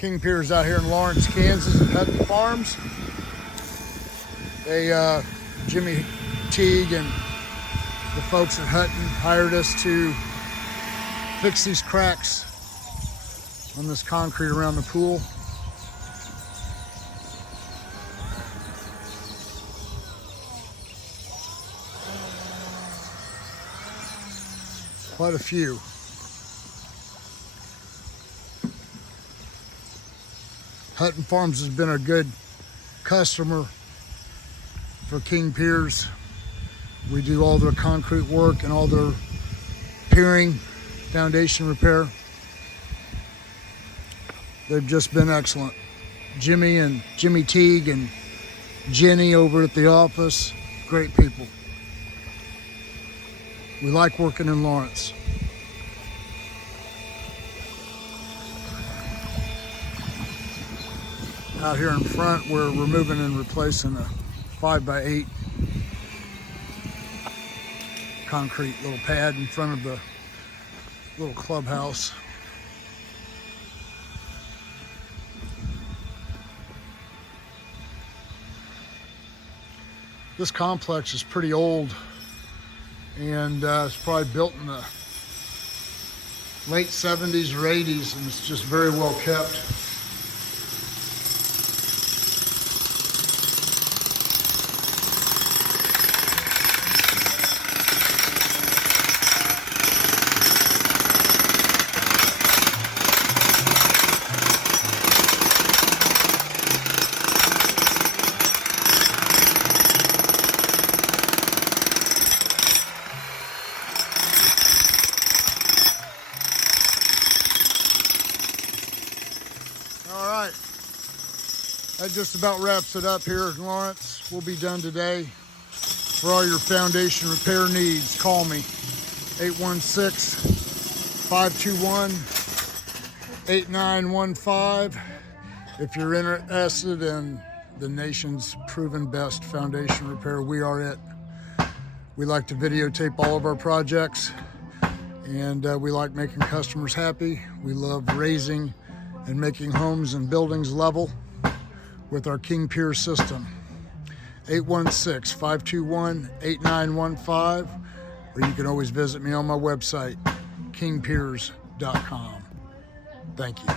King Piers out here in Lawrence, Kansas at Hutton Farms. Jimmy Teague and the folks at Hutton hired us to fix these cracks on this concrete around the pool. Quite a few. Hutton Farms has been a good customer for King Piers. We do all their concrete work and all their piering, foundation repair. They've just been excellent. Jimmy Teague and Jenny over at the office, great people. We like working in Lawrence. Out here in front, we're removing and replacing a 5x8 concrete little pad in front of the little clubhouse. This complex is pretty old, and it's probably built in the late 70s or 80s, and it's just very well kept. All right, that just about wraps it up here in Lawrence. We'll be done today. For all your foundation repair needs, call me, 816-521-8915. If you're interested in the nation's proven best foundation repair, we are it. We like to videotape all of our projects, and we like making customers happy. We love raising and making homes and buildings level with our King Piers system. 816-521-8915, or you can always visit me on my website, kingpiers.com. Thank you.